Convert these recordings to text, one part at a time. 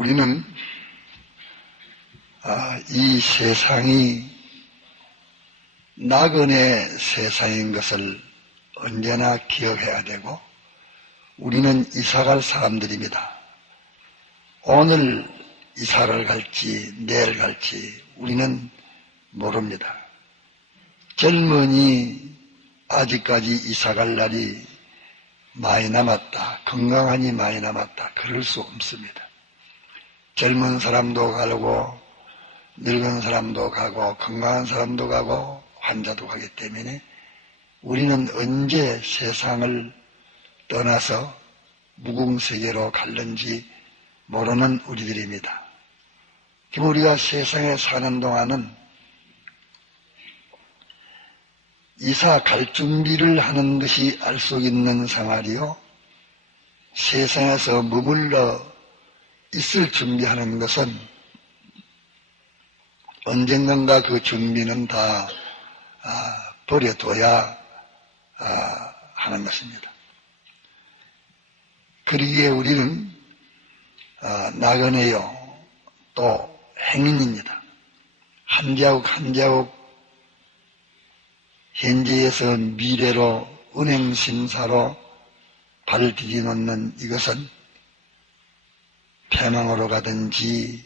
우리는 이 세상이 나그네 세상인 것을 언제나 기억해야 되고, 우리는 이사갈 사람들입니다. 오늘 이사를 갈지 내일 갈지 우리는 모릅니다. 젊은이 아직까지 이사갈 날이 많이 남았다, 건강하니 많이 남았다, 그럴 수 없습니다. 젊은 사람도 가고 늙은 사람도 가고 건강한 사람도 가고 환자도 가기 때문에 우리는 언제 세상을 떠나서 무궁세계로 갈는지 모르는 우리들입니다. 우리가 세상에 사는 동안은 이사 갈 준비를 하는 것이 알 수 있는 생활이요, 세상에서 머물러 있을 준비하는 것은 언젠가 그 준비는 다 버려둬야 하는 것입니다. 그러기에 우리는 나그네요, 또 행인입니다. 한 자국 한 자국 현재에서 미래로 은행심사로 발을 디디놓는 이것은 패망으로 가든지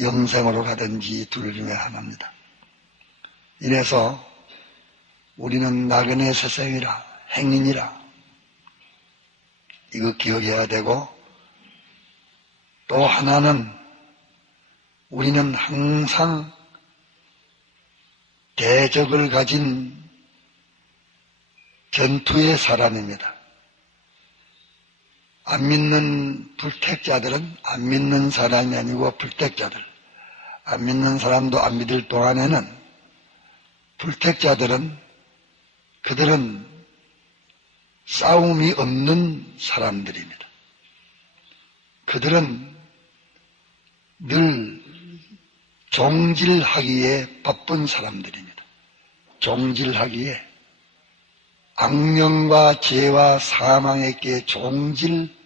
영생으로 가든지 둘 중에 하나입니다. 이래서 우리는 나그네 세상이라, 행인이라, 이거 기억해야 되고, 또 하나는 우리는 항상 대적을 가진 전투의 사람입니다. 안 믿는 불택자들은, 안 믿는 사람이 아니고 불택자들, 안 믿는 사람도 안 믿을 동안에는 불택자들은, 그들은 싸움이 없는 사람들입니다. 그들은 늘 종질하기에 바쁜 사람들입니다. 종질하기에, 악령과 죄와 사망에게 종질하는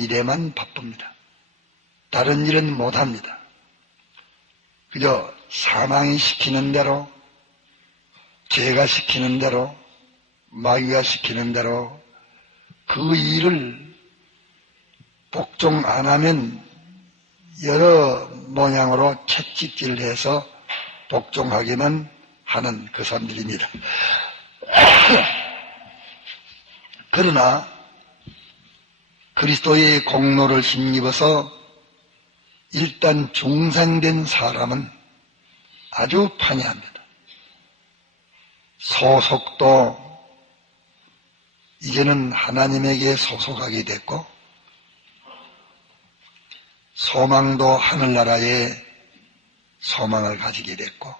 일에만 바쁩니다. 다른 일은 못합니다. 그저 사망이 시키는 대로, 죄가 시키는 대로, 마귀가 시키는 대로 그 일을 복종 안 하면 여러 모양으로 채찍질을 해서 복종하기만 하는 그 사람들입니다. 그러나 그리스도의 공로를 힘입어서 일단 중생된 사람은 아주 판이합니다. 소속도 이제는 하나님에게 소속하게 됐고, 소망도 하늘나라에 소망을 가지게 됐고,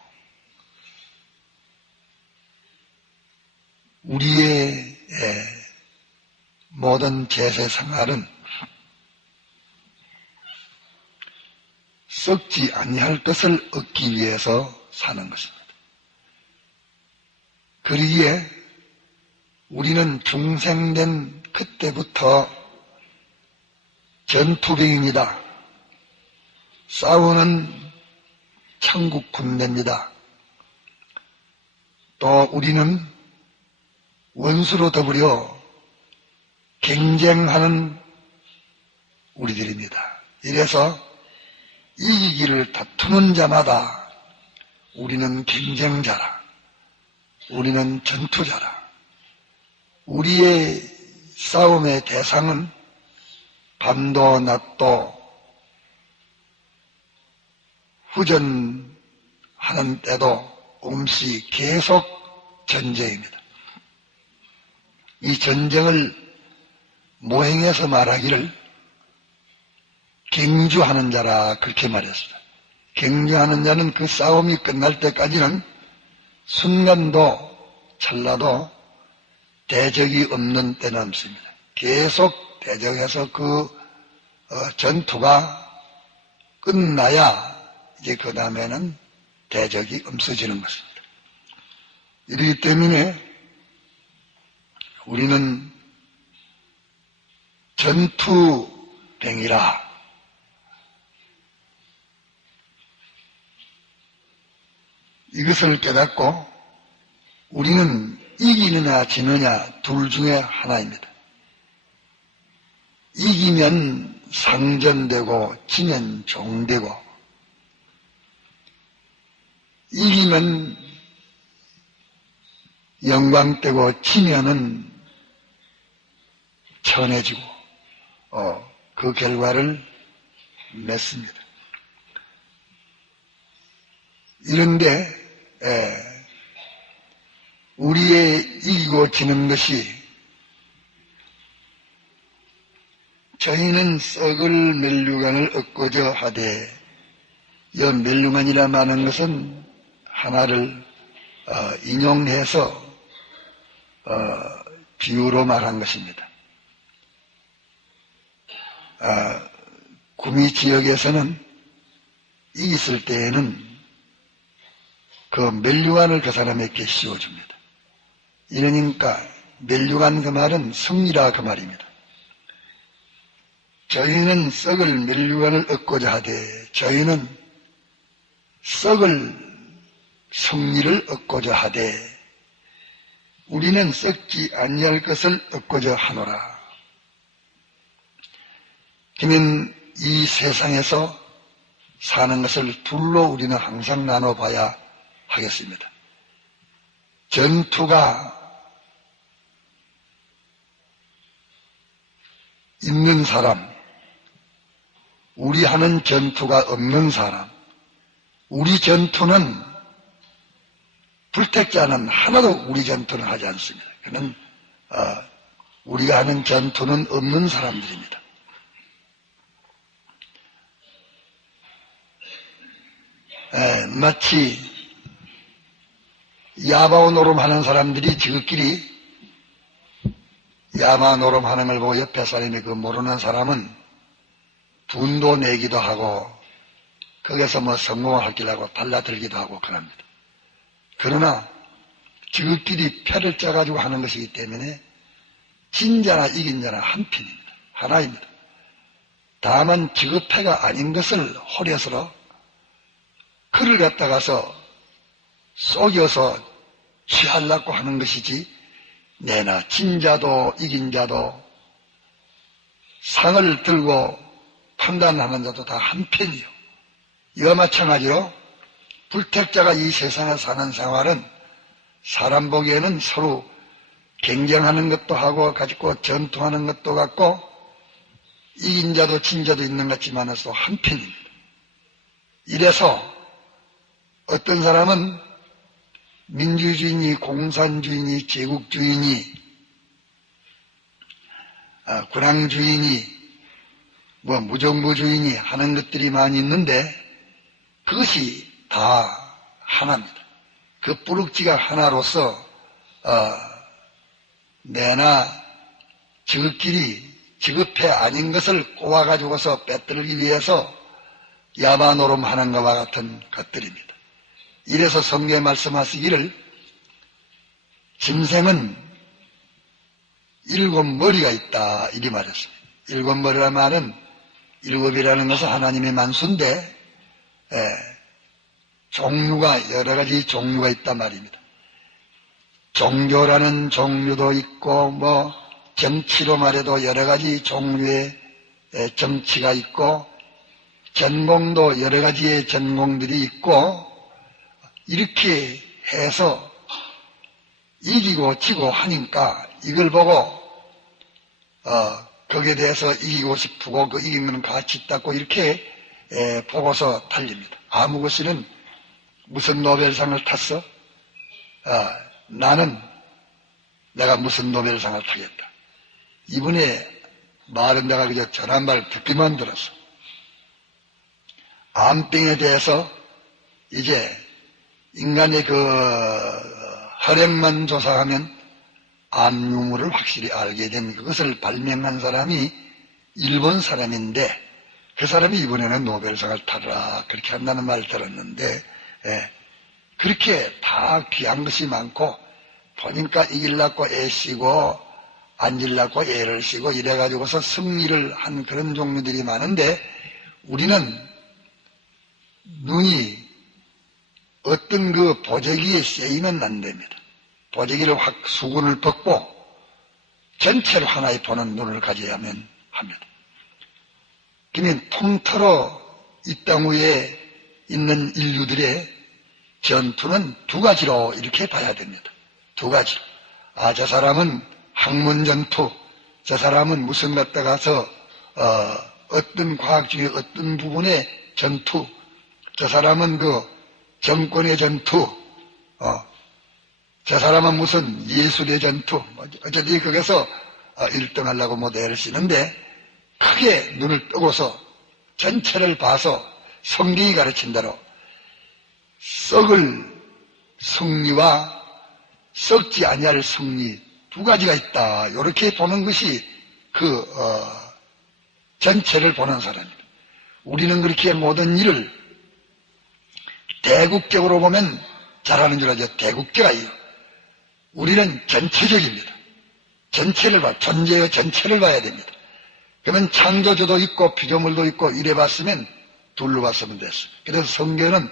우리의 모든 제세 생활은 썩지 아니할 것을 얻기 위해서 사는 것입니다. 그러기에 우리는 중생된 그때부터 전투병입니다. 싸우는 천국 군대입니다. 또 우리는 원수로 더불어 경쟁하는 우리들입니다. 이래서 이기기를 다투는 자마다 우리는 경쟁자라, 우리는 전투자라. 우리의 싸움의 대상은 밤도 낮도 후전하는 때도 없이 계속 전쟁입니다. 이 전쟁을 모행해서 말하기를 경주하는 자라 그렇게 말했습니다. 경주하는 자는 그 싸움이 끝날 때까지는 순간도 찰나도 대적이 없는 때는 없습니다. 계속 대적해서 그 전투가 끝나야 이제 그 다음에는 대적이 없어지는 것입니다. 이러기 때문에 우리는 전투병이라 이것을 깨닫고 우리는 이기느냐 지느냐 둘 중에 하나입니다. 이기면 상전되고 지면 종되고, 이기면 영광되고 지면은 천해지고 그 결과를 맺습니다. 이런데 우리의 이기고 지는 것이, 저희는 썩을 멸류관을 얻고자 하되, 이 멸류관이라 말하는 것은 하나를 인용해서 비유로 말한 것입니다. 구미 지역에서는 이겼을 때에는 그 멸류관을 그 사람에게 씌워줍니다. 이러니까 멸류관 그 말은 승리라 그 말입니다. 저희는 썩을 멸류관을 얻고자 하되, 저희는 썩을 승리를 얻고자 하되, 우리는 썩지 아니할 것을 얻고자 하노라. 그러면 이 세상에서 사는 것을 둘로 우리는 항상 나눠봐야 하겠습니다. 전투가 있는 사람, 우리 하는 전투가 없는 사람, 우리 전투는 불택자는 하나도 우리 전투는 하지 않습니다. 그는 우리가 하는 전투는 없는 사람들입니다. 마치 야바오 노름하는 사람들이 지극끼리 야마 노름하는 걸 보고 옆에 사람이 그 모르는 사람은 분도 내기도 하고 거기서 뭐 성공을 하기라고 달라들기도 하고 그럽니다. 그러나 지극끼리 패를 짜가지고 하는 것이기 때문에 진 자나 이긴 자나 한 편입니다. 하나입니다. 다만 지급패가 아닌 것을 호려서로 그를 갖다가서 속여서 취하려고 하는 것이지, 내나 진 자도 이긴 자도 상을 들고 판단하는 자도 다 한편이요. 이와 마찬가지로 불택자가 이 세상에 사는 생활은 사람 보기에는 서로 경쟁하는 것도 하고 가지고 전투하는 것도 같고 이긴 자도 진 자도 있는 것 같지만 또 한편입니다. 이래서 어떤 사람은 민주주의니 공산주의니 제국주의니 군왕주의니 무정부주의니 하는 것들이 많이 있는데 그것이 다 하나입니다. 그 뿌륵지가 하나로서 내나 지극끼리 지급해 아닌 것을 꼬아가지고서 빼뜨리기 위해서 야만노름하는 것과 같은 것들입니다. 이래서 성경에 말씀하시기를 짐승은 7머리가 있다 이리 말했습니다. 7머리라는 말은 7이라는 것은 하나님의 만수인데 종류가 여러 가지 종류가 있단 말입니다. 종교라는 종류도 있고 정치로 말해도 여러 가지 종류의 정치가 있고 전공도 여러 가지의 전공들이 있고 이렇게 해서 이기고 지고 하니까 이걸 보고 거기에 대해서 이기고 싶고 그 이기면 가치 있다고 이렇게 보고서 달립니다. 아무 것이는 무슨 노벨상을 탔어? 나는 내가 무슨 노벨상을 타겠다. 이분의 말은 내가 그저 전한 말 듣기만 들었어. 암병에 대해서 이제 인간의 그 혈액만 조사하면 암 유무를 확실히 알게 됩니다. 그것을 발명한 사람이 일본 사람인데 그 사람이 이번에는 노벨상을 타라 그렇게 한다는 말을 들었는데 그렇게 다 귀한 것이 많고 보니까 이기려고 애쓰고 앉으려고 애를 쓰고 이래가지고서 승리를 한 그런 종류들이 많은데 우리는 눈이 어떤 그 보재기에 쎄이면 안 됩니다. 보재기를 확 수건을 벗고 전체로 하나의 보는 눈을 가져야만 합니다. 그러면 통틀어 이 땅 위에 있는 인류들의 전투는 두 가지로 이렇게 봐야 됩니다. 두 가지로. 저 사람은 학문 전투, 저 사람은 무슨 갖다 가서 어떤 과학 중에 어떤 부분의 전투, 저 사람은 그 정권의 전투, 저 사람은 무슨 예술의 전투, 어쨌든 거기서 1등 하려고 모델을 쓰는데 크게 눈을 뜨고서 전체를 봐서 성경이 가르친 대로 썩을 승리와 썩지 아니할 승리 두 가지가 있다. 이렇게 보는 것이 전체를 보는 사람입니다. 우리는 그렇게 모든 일을 대국적으로 보면 잘하는 줄 알죠. 대국적이에요. 우리는 전체적입니다. 전체를 존재의 전체를 봐야 됩니다. 그러면 창조주도 있고 피조물도 있고 이래 봤으면 둘로 봤으면 됐어. 그래서 성경은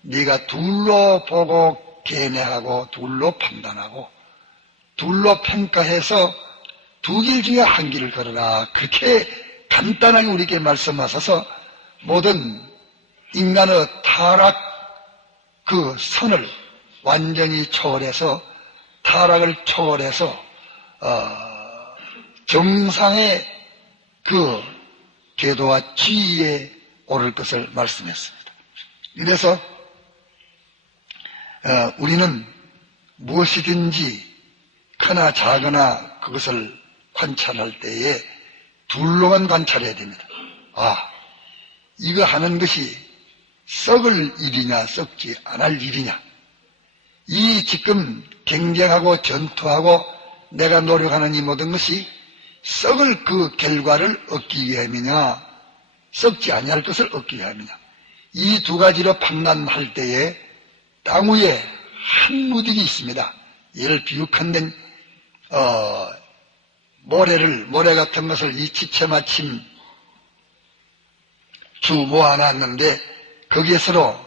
네가 둘로 보고 견해하고 둘로 판단하고 둘로 평가해서 두 길 중에 한 길을 걸어라. 그렇게 간단하게 우리에게 말씀하셔서 모든 인간의 타락 그 선을 완전히 초월해서 타락을 초월해서 정상의 그 궤도와 지위에 오를 것을 말씀했습니다. 그래서 우리는 무엇이든지 크나 작으나 그것을 관찰할 때에 둘로만 관찰해야 됩니다. 이거 하는 것이 썩을 일이냐 썩지 않을 일이냐, 이 지금 경쟁하고 전투하고 내가 노력하는 이 모든 것이 썩을 그 결과를 얻기 위함이냐 썩지 아니할 것을 얻기 위함이냐, 이 두 가지로 판단할 때에 땅 위에 한 무더기 있습니다. 예를 비유컨대 모래 같은 것을 이 지체마침 주 모아놨는데 거기에서로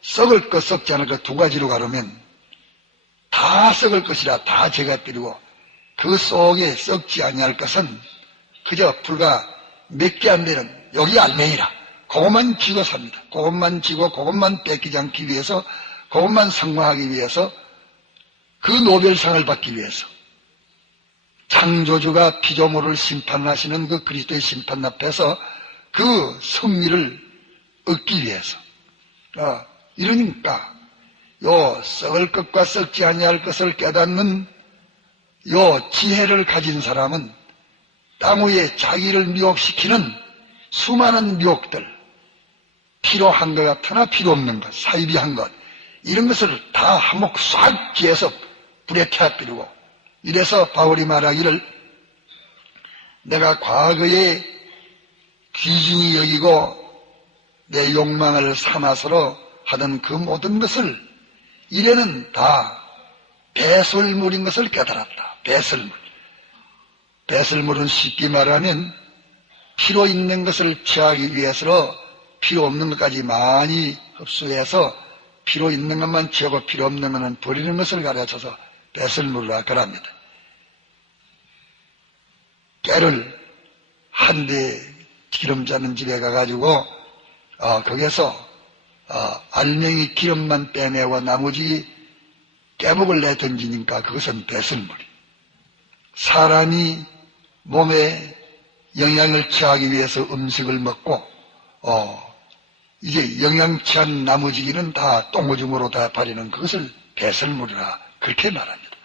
썩을 것 썩지 않을 것 두 가지로 가르면 다 썩을 것이라 다 제가 드리고 그 속에 썩지 아니할 것은 그저 불과 몇 개 안 되는 여기 알맹이라 그것만 쥐고 삽니다. 그것만 쥐고 그것만 뺏기지 않기 위해서, 그것만 성공하기 위해서, 그 노벨상을 받기 위해서 창조주가 피조물을 심판하시는 그 그리스도의 심판 앞에서 그 승리를 얻기 위해서 이러니까 요 썩을 것과 썩지 아니할 것을 깨닫는 요 지혜를 가진 사람은 땅 위에 자기를 미혹시키는 수많은 미혹들, 필요한 것 같으나 필요 없는 것, 사이비한 것, 이런 것을 다 한몫 싹 지어서 불에 태워버리고, 이래서 바울이 말하기를 내가 과거에 귀중히 여기고 내 욕망을 삼아서로 하던 그 모든 것을 이래는 다 배설물인 것을 깨달았다. 배설물. 배설물은 쉽게 말하면 필요 있는 것을 취하기 위해서로 필요 없는 것까지 많이 흡수해서 필요 있는 것만 취하고 필요 없는 것은 버리는 것을 가르쳐서 배설물이라 그럽니다. 깨를 한 대 기름 짜는 집에 가가지고 거기서 알맹이 기름만 빼내고 나머지 깨목을 내던지니까 그것은 배설물이. 사람이 몸에 영양을 취하기 위해서 음식을 먹고 이제 영양 취한 나머지기는 다 똥오줌으로 다 버리는 그것을 배설물이라 그렇게 말합니다.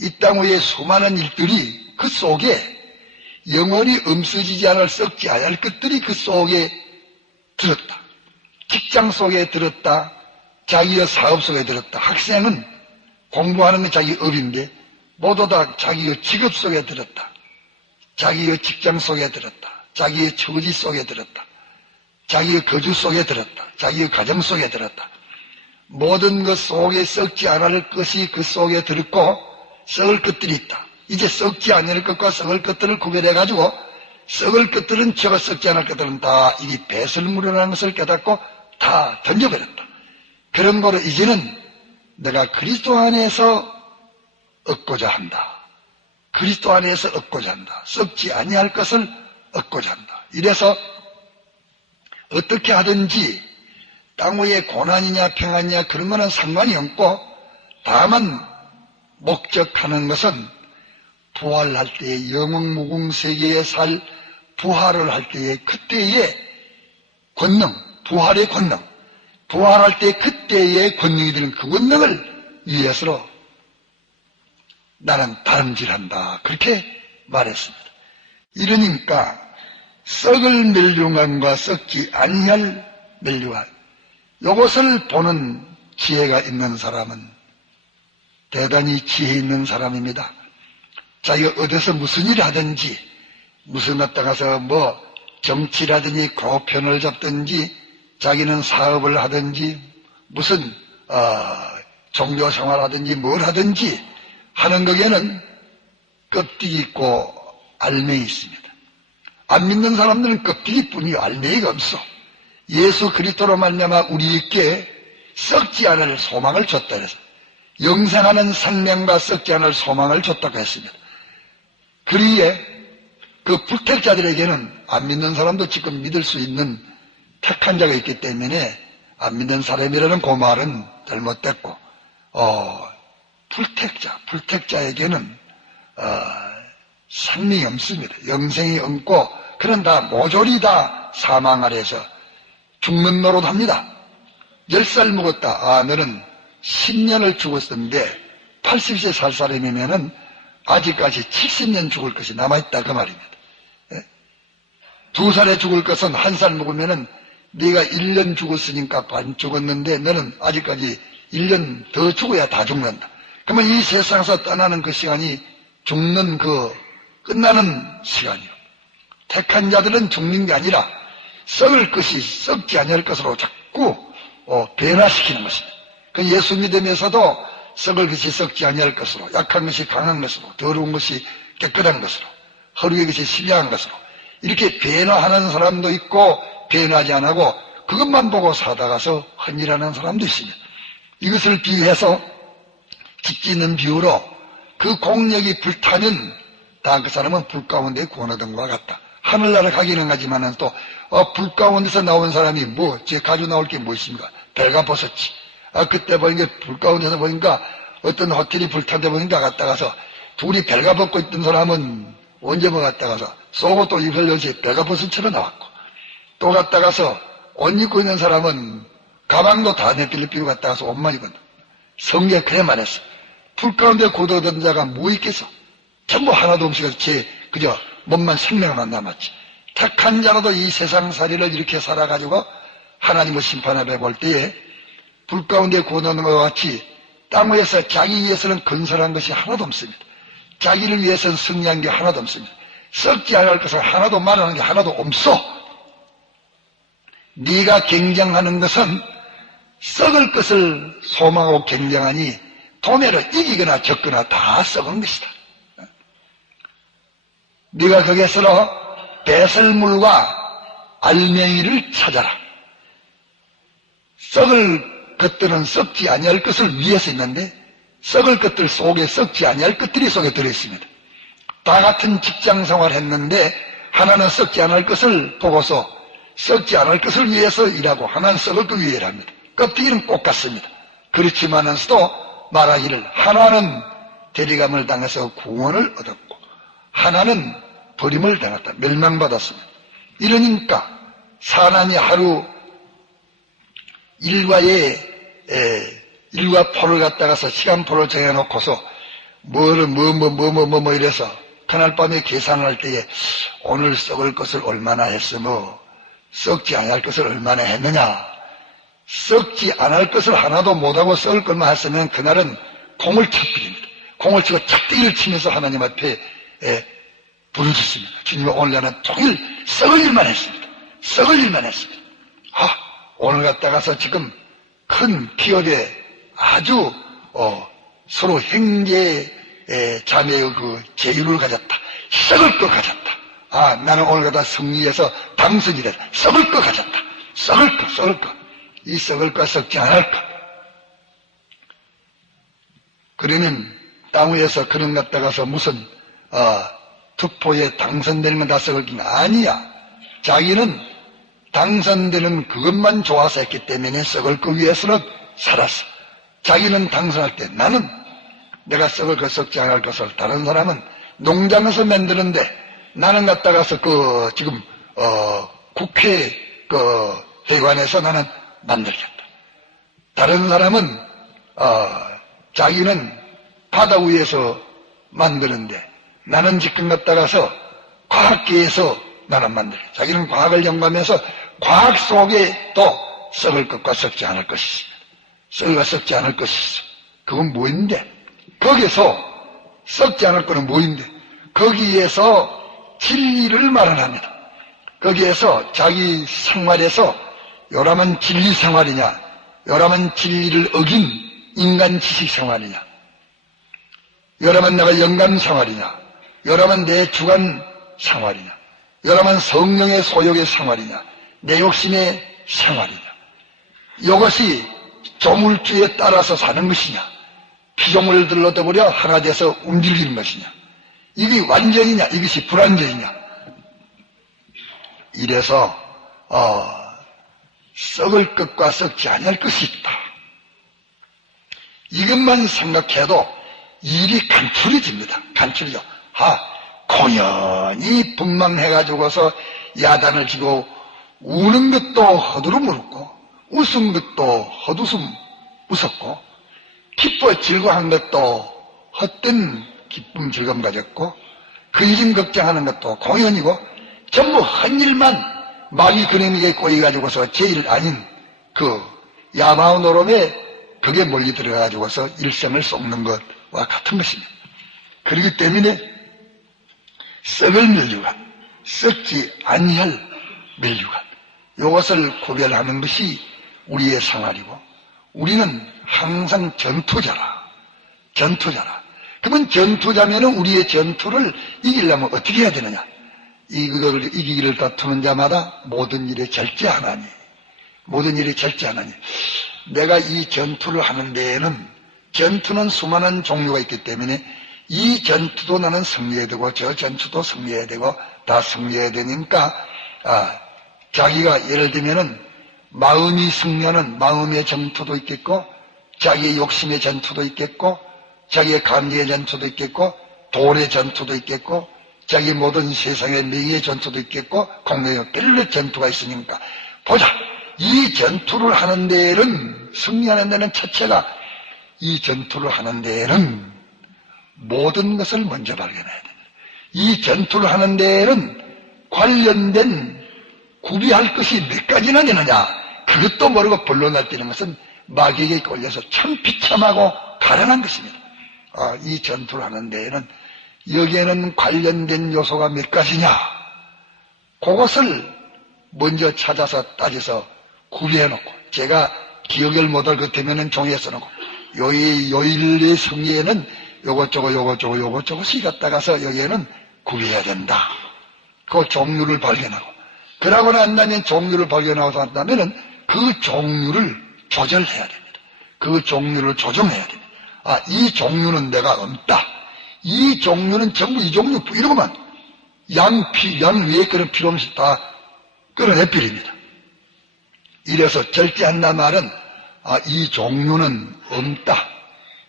이 땅 위에 수많은 일들이 그 속에 영원히 없어지지 않을 썩지 않을 것들이 그 속에 들었다. 직장 속에 들었다. 자기의 사업 속에 들었다. 학생은 공부하는 게 자기 업인데 모두 다 자기의 직업 속에 들었다. 자기의 직장 속에 들었다. 자기의 처지 속에 들었다. 자기의 거주 속에 들었다. 자기의 가정 속에 들었다. 모든 것 속에 썩지 않을 것이 그 속에 들었고 썩을 것들이 있다. 이제 썩지 않을 것과 썩을 것들을 구별해가지고 썩을 것들은 저거 썩지 않을 것들은 다 이게 배설물이라는 것을 깨닫고 다 던져버렸다. 그런 거로 이제는 내가 그리스도 안에서 얻고자 한다. 그리스도 안에서 얻고자 한다. 썩지 아니할 것을 얻고자 한다. 이래서 어떻게 하든지 땅 위에 고난이냐 평안이냐 그런 거는 상관이 없고, 다만 목적하는 것은 부활할 때의 영웅무궁 세계에 살 부활을 할 때의 그때의 권능, 부활의 권능, 부활할 때 그때의 권능이 되는 그 권능을 위해서로 나는 다름질한다. 그렇게 말했습니다. 이러니까 썩을 멸류관과 썩지 아니할 멸류관, 이것을 보는 지혜가 있는 사람은 대단히 지혜 있는 사람입니다. 자기가 어디서 무슨 일을 하든지, 무슨 어디 가서 뭐 정치라든지 교편을 잡든지, 자기는 사업을 하든지, 무슨 종교 생활하든지 뭘 하든지 하는 거에는 껍데기 있고 알맹이 있습니다. 안 믿는 사람들은 껍데기뿐이요 알맹이가 없어. 예수 그리스도로 말미암아 우리에게 썩지 않을 소망을 줬다 그래서 영생하는 생명과 썩지 않을 소망을 줬다고 했습니다. 그리에 그 불택자들에게는 안 믿는 사람도 지금 믿을 수 있는 택한 자가 있기 때문에 안 믿는 사람이라는 그 말은 잘못됐고, 불택자에게는 생명이 없습니다. 영생이 없고, 그런 다 모조리 다 사망 아래에서 죽는 노릇합니다. 10살 먹었다. 너는 10년을 죽었었는데 80세 살 사람이면은 아직까지 70년 죽을 것이 남아있다 그 말입니다. 2살에 죽을 것은 1살 먹으면은 네가 1년 죽었으니까 반 죽었는데 너는 아직까지 1년 더 죽어야 다 죽는다. 그러면 이 세상에서 떠나는 그 시간이 죽는 그 끝나는 시간이요. 택한 자들은 죽는 게 아니라 썩을 것이 썩지 아니할 것으로 자꾸 변화시키는 것입니다. 그 예수 믿음에서도 썩을 것이 썩지 아니할 것으로, 약한 것이 강한 것으로, 더러운 것이 깨끗한 것으로, 허루의 것이 신령한 것으로 이렇게 변화하는 사람도 있고, 변화하지 않고 그것만 보고 사다가서 헌일하는 사람도 있습니다. 이것을 비유해서 짓짓는 비유로 그 공력이 불타면 다 그 사람은 불 가운데 구원하던 것과 같다. 하늘나라 가기는 가지만은 또 불 가운데서 나온 사람이 제 가지고 나올 게 뭐 있습니까? 별가벗었지. 그때 보니까 불 가운데서 보니까 어떤 호텔이 불타다 보니까 갔다 가서 둘이 별가벗고 있던 사람은 언제 뭐 갔다 가서 쏘고 또 입을 열지 별가벗은 채로 나왔고, 또 갔다 가서 옷 입고 있는 사람은 가방도 다 내필리피고 갔다 가서 옷만 입었다. 성경에 그래 말했어. 불 가운데 고도된 자가 뭐 있겠어? 전부 하나도 없이 그저 몸만 생명만 남았지. 택한 자라도 이 세상살이를 이렇게 살아가지고 하나님의 심판을 해볼 때에 불 가운데 고도된 것과 같이 땅 위에서 자기 위해서는 건설한 것이 하나도 없습니다. 자기를 위해서는 승리한 게 하나도 없습니다. 썩지 않을 것을 하나도 말하는 게 하나도 없어. 네가 경쟁하는 것은 썩을 것을 소망하고 경쟁하니 도매로 이기거나 졌거나 다 썩은 것이다. 네가 거기에서 배설물과 알맹이를 찾아라. 썩을 것들은 썩지 아니할 것을 위해서 있는데 썩을 것들 속에 썩지 아니할 것들이 속에 들어있습니다. 다 같은 직장생활을 했는데 하나는 썩지 않을 것을 보고서 썩지 않을 것을 위해서 일하고 하나는 썩을 것 위해 일합니다. 껍데기는 똑같습니다. 그렇지만은서도 말하기를 하나는 대리감을 당해서 구원을 얻었고 하나는 버림을 당했다. 멸망받았습니다. 이러니까 사람이 하루 일과 포를 갖다가서 시간포를 정해놓고서 뭐 이래서 그날 밤에 계산을 할 때에 오늘 썩을 것을 얼마나 했으며 썩지 않을 것을 얼마나 했느냐. 썩지 않을 것을 하나도 못하고 썩을 것만 했으면 그날은 공을 쳐버립니다. 공을 치고 착대기를 치면서 하나님 앞에 부르짖습니다. 주님, 오늘 나는 종일 썩을 일만 했습니다. 썩을 일만 했습니다. 오늘 갔다가서 지금 큰 기업에 아주 서로 형제 자매의 그 제휴를 가졌다. 썩을 것 가졌다. 나는 오늘 가다 승리해서 당선이 됐다. 썩을 것 가졌다. 썩을 것. 이 썩을 것 썩지 않을 것. 그러니 땅 위에서 그런 갖다가서 무슨 투표에 당선되는 건 다 썩을 게 아니야. 자기는 당선되는 그것만 좋아서 했기 때문에 썩을 거 위해서는 살았어. 자기는 당선할 때 나는 내가 썩을 것 썩지 않을 것을 다른 사람은 농장에서 만드는데 나는 갖다가서 지금 국회 회관에서 나는 만들겠다. 다른 사람은 자기는 바다 위에서 만드는데 나는 지금 갖다가서 과학계에서 나는 만들겠다. 자기는 과학을 연구하면서 과학 속에 또 썩을 것과 썩지 않을 것이 있습니다. 썩을과 썩지 않을 것이 있어. 그건 뭐인데? 거기서 썩지 않을 거는 뭐인데? 거기에서 진리를 말을 거기에서 자기 생활에서 요라면 진리 생활이냐, 요라면 진리를 어긴 인간 지식 생활이냐, 요라면 내가 영감 생활이냐, 요라면 내 주관 생활이냐, 요라면 성령의 소욕의 생활이냐, 내 욕심의 생활이냐, 이것이 조물주에 따라서 사는 것이냐, 피조물을 들러더버려 하나 돼서 움직이는 것이냐, 이게 완전이냐, 이것이 불완전이냐. 이래서 썩을 것과 썩지 않을 것이 있다. 이것만 생각해도 일이 간추려집니다. 간추려져. 공연히 분망해가지고서 야단을 치고 우는 것도 허두름 울었고 웃은 것도 헛웃음 웃었고 기뻐 즐거워한 것도 헛된 기쁨 즐거움 가졌고 근심 걱정하는 것도 공연이고 전부 헛일만 마귀 그림에게 꼬여가지고서 제일 아닌 야마운 노름에 그게 몰리 들어가지고서 일생을 쏟는 것과 같은 것입니다. 그렇기 때문에 썩을 면류관, 썩지 아니할 면류관, 이것을 구별하는 것이 우리의 생활이고 우리는 항상 전투자라. 그러면 전투자면은 우리의 전투를 이기려면 어떻게 해야 되느냐? 이걸 이기기를 다투는 자마다 모든 일에 절제하나니. 내가 이 전투를 하는 데에는 전투는 수많은 종류가 있기 때문에 이 전투도 나는 승리해야 되고 저 전투도 승리해야 되고 다 승리해야 되니까 자기가 예를 들면은 마음이 승리하는 마음의 전투도 있겠고 자기의 욕심의 전투도 있겠고 자기의 감정의 전투도 있겠고 돈의 전투도 있겠고 자기 모든 세상의 명예의 전투도 있겠고 공명의 별의 전투가 있으니까 보자. 이 전투를 하는 데에는 승리하는 데는 첫째가 이 전투를 하는 데에는 모든 것을 먼저 발견해야 됩니다. 이 전투를 하는 데에는 관련된 구비할 것이 몇 가지나 되느냐 그것도 모르고 본론날 때는 것은 마귀에게 걸려서 참 비참하고 가련한 것입니다. 이 전투를 하는 데에는 여기에는 관련된 요소가 몇 가지냐 그것을 먼저 찾아서 따져서 구비해놓고 제가 기억을 못할 것 같으면 종이에 써놓고 요일의 성리에는 요것저것이 갖다가서 여기에는 구비해야 된다. 그 종류를 발견하고 그러고 난 다음에 종류를 발견하고 난다면은 그 종류를 조절해야 됩니다. 그 종류를 조정해야 됩니다. 이 종류는 내가 없다. 이 종류는 전부 이 종류 이러고만 양 위에 끓는 필요 없이 다 끌어내버립니다. 이래서 절제한다 말은 이 종류는 없다.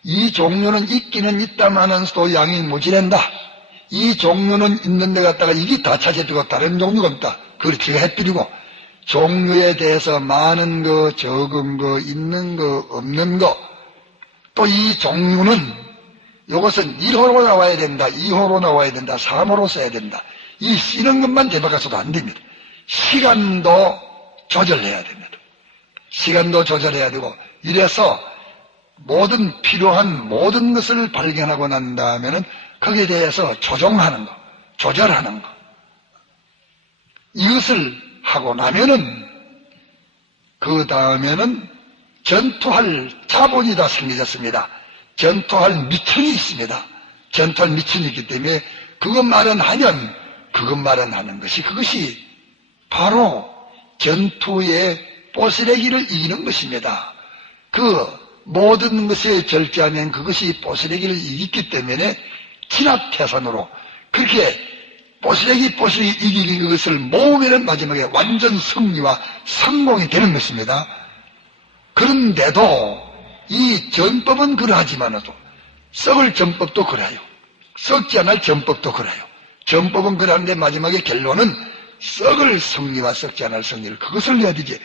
이 종류는 있기는 있다마는서도 양이 모자란다. 이 종류는 있는 데 갔다가 이게 다 차지되고 다른 종류가 없다. 그걸 제가 해버리고 종류에 대해서 많은 거, 적은 거, 있는 거, 없는 거, 또 이 종류는 이것은 1호로 나와야 된다, 2호로 나와야 된다, 3호로 써야 된다. 이 쓰는 것만 대박해서도 안 됩니다. 시간도 조절해야 됩니다. 시간도 조절해야 되고 이래서 모든 필요한 모든 것을 발견하고 난 다음에는 거기에 대해서 조정하는 거, 조절하는 거 이것을 하고 나면은 그 다음에는 전투할 자본이 다 생겨졌습니다. 전투할 미천이 있습니다. 전투할 미천이 있기 때문에 그것말은 하는 것이 그것이 바로 전투의 뽀시래기를 이기는 것입니다. 모든 것에 절제하면 그것이 보스레기를 이기기 때문에 진압태산으로 그렇게 보스레기 이기는 것을 모으면 마지막에 완전 승리와 성공이 되는 것입니다. 그런데도 이 전법은 그러하지만도 썩을 전법도 그래요. 썩지 않을 전법도 그래요. 전법은 그러한데 마지막에 결론은 썩을 승리와 썩지 않을 승리를 그것을 내야 되지.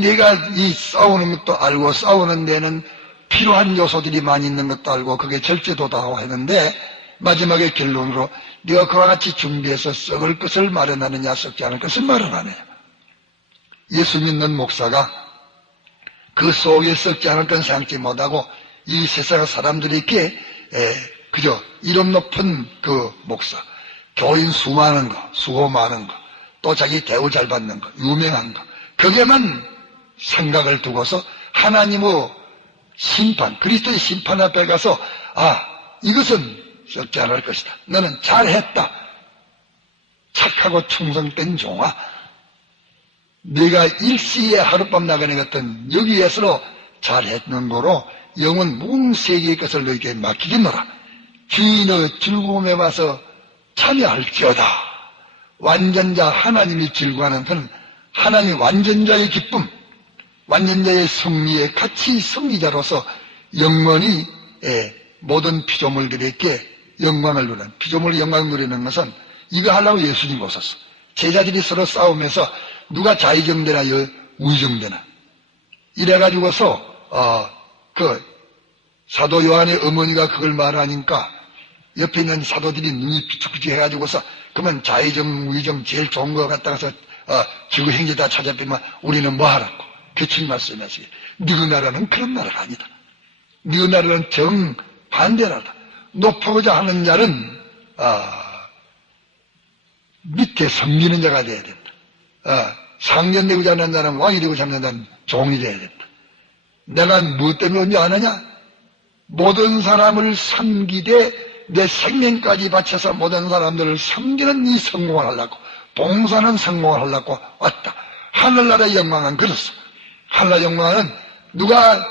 내가 이 싸우는 것도 알고 싸우는 데는 필요한 요소들이 많이 있는 것도 알고 그게 절제도다 하고 했는데 마지막에 결론으로 네가 그와 같이 준비해서 썩을 것을 마련하느냐 썩지 않을 것을 마련하느냐. 예수 믿는 목사가 그 속에 썩지 않을 건 생각지 못하고 이 세상 사람들에게 그저 이름 높은 그 목사, 교인 수 많은 거, 수고 많은 거, 또 자기 대우 잘 받는 거, 유명한 거, 거기에만 생각을 두고서 하나님의 심판, 그리스도의 심판 앞에 가서 이것은 썩지 않을 것이다. 너는 잘했다. 착하고 충성된 종아. 네가 일시에 하룻밤 나가는 것은 여기에서 잘했는 거로 영은 무궁세계의 것을 너에게 맡기겠노라. 주인의 즐거움에 와서 참여할지어다. 완전자 하나님이 즐거워하는 것은 하나님 완전자의 기쁨, 완전자의 승리에 같이 승리자로서 영원히 모든 피조물들에게 영광을 누리는, 피조물의 영광을 누리는 것은 이거 하려고 예수님 오셨어. 제자들이 서로 싸우면서 누가 좌의정되나 우의정되나 이래가지고서 그 사도 요한의 어머니가 그걸 말하니까 옆에 있는 사도들이 눈이 비축비축 해가지고서 그러면 좌의정 우의정 제일 좋은 거 갖다가서 지구 행제다 찾아뵈면 우리는 뭐 하라고 교수님 말씀하시게 너희 나라는 그런 나라가 아니다. 너희 나라는 정반대라다. 높아고자 하는 자는 밑에 섬기는 자가 돼야 된다. 상전되고자 하는 자는 왕이 되고자 하는 자는 종이 돼야 된다. 내가 무엇 때문에 언제 안 하냐? 모든 사람을 섬기되 내 생명까지 바쳐서 모든 사람들을 섬기는 이 성공을 하려고, 봉사는 성공을 하려고 왔다. 하늘나라의 영광은 그렇소. 하늘나라의 영광은 누가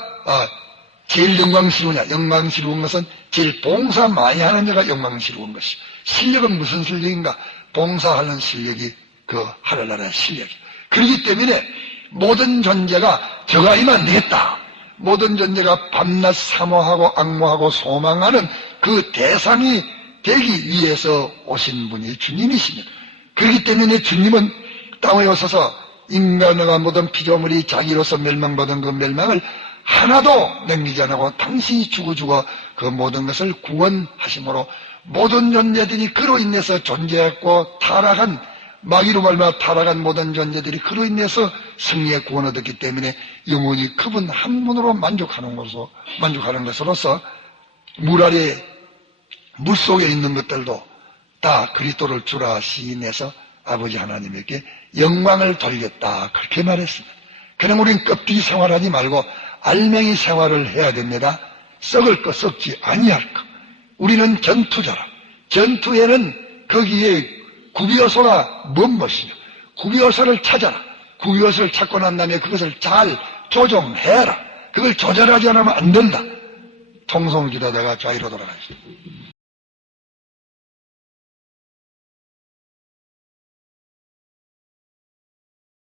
제일 영광스러우냐? 영광스러운 것은 제일 봉사 많이 하는 자가 영광스러운 것이. 실력은 무슨 실력인가? 봉사하는 실력이 그 하늘나라의 실력이. 그렇기 때문에 모든 존재가 저가 이만 되겠다. 모든 존재가 밤낮 사모하고 악모하고 소망하는 그 대상이 되기 위해서 오신 분이 주님이십니다. 그렇기 때문에 주님은 땅에 오셔서 인간과 모든 피조물이 자기로서 멸망받은 그 멸망을 하나도 남기지 않고 당신이 죽어 그 모든 것을 구원하심으로 모든 존재들이 그로 인해서 존재했고 타락한 마귀로 말미암아 타락한 모든 존재들이 그로 인해서 승리의 구원을 얻었기 때문에 영원히 그분 한 분으로 만족하는 것으로서 물 아래 물 속에 있는 것들도 다 그리스도를 주라 시인해서 아버지 하나님에게 영광을 돌렸다 그렇게 말했습니다. 그럼 우리는 껍데기 생활하지 말고 알맹이 생활을 해야 됩니다. 썩을 것 썩지 아니할 것. 우리는 전투자라. 전투에는 거기에 구비요소가 뭔 것이냐. 구비요소를 찾아라. 구비요소를 찾고 난 다음에 그것을 잘 조정해라. 그걸 조절하지 않으면 안 된다. 통성을 기다다가 좌위로 돌아가시다.